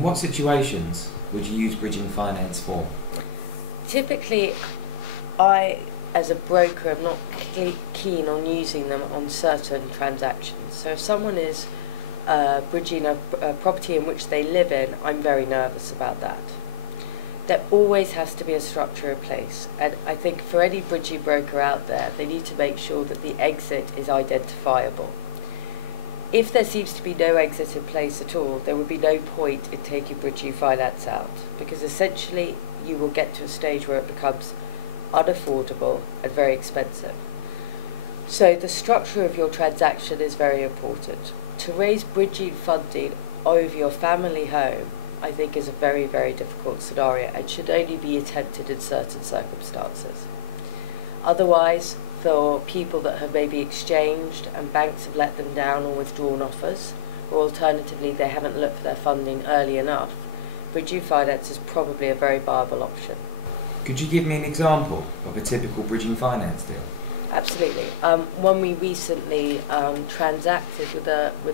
In what situations would you use bridging finance for? Typically, I, as a broker, am not keen on using them on certain transactions. So if someone is bridging a property in which they live in, I'm very nervous about that. There always has to be a structure in place, and I think for any bridging broker out there, they need to make sure that the exit is identifiable. If there seems to be no exit in place at all, there would be no point in taking bridging finance out, because essentially you will get to a stage where it becomes unaffordable and very expensive. So the structure of your transaction is very important. To raise bridging funding over your family home, I think, is a very, very difficult scenario and should only be attempted in certain circumstances. Otherwise, for people that have maybe exchanged and banks have let them down or withdrawn offers, or alternatively they haven't looked for their funding early enough, bridging finance is probably a very viable option. Could you give me an example of a typical bridging finance deal? Absolutely. One we recently transacted with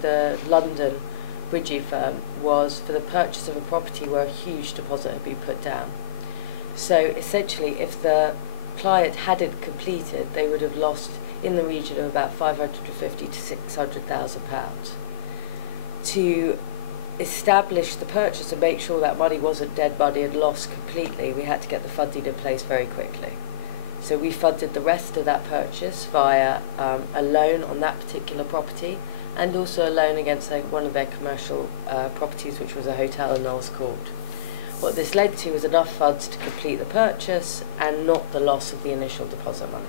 a London bridging firm was for the purchase of a property where a huge deposit had been put down. So essentially, if the client hadn't completed, they would have lost in the region of about £550,000 to £600,000. To establish the purchase and make sure that money wasn't dead money and lost completely, we had to get the funding in place very quickly. So we funded the rest of that purchase via a loan on that particular property, and also a loan against one of their commercial properties, which was a hotel in Knowles Court. What this led to was enough funds to complete the purchase and not the loss of the initial deposit money.